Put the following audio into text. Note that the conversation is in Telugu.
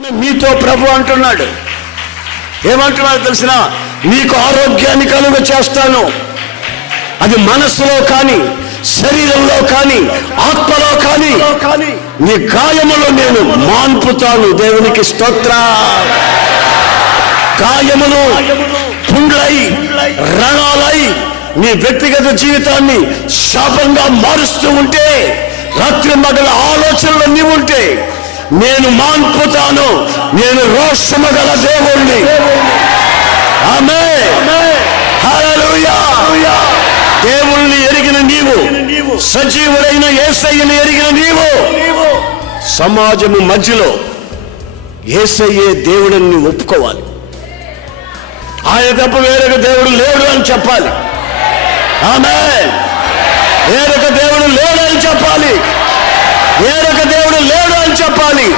మీతో ప్రభు అంటున్నాడు. ఏమంటున్నాడు తెలిసిన? నీకు ఆరోగ్యాన్ని కలుగ చేస్తాను. అది మనస్సులో కానీ, శరీరంలో కానీ, ఆత్మలో కానీ నీ గాయములో నేను మాన్పుతాను. దేవునికి స్తోత్ర. గాయములు పుండ్లై, రణాలై నీ వ్యక్తిగత జీవితాన్ని శాపంగా మారుస్తూ ఉంటే, రాత్రి మగల ఆలోచనలు నీవు ఉంటే, నేను మాన్పుతాను. నేను రోషము గల దేవుణ్ణి. ఆమేన్. హల్లెలూయా. దేవుణ్ణి ఎరిగిన నీవు, సజీవుడైన యేసయ్యను ఎరిగిన నీవు, సమాజము మధ్యలో యేసయ్యే దేవుడిని ఒప్పుకోవాలి. ఆయన తప్ప వేరొక దేవుడు లేడు అని చెప్పాలి. ఆమేన్. వేరొక దేవుడు లేడు అని చెప్పాలి. వేరొక దేవుడు లేడు అని చెప్పాలి.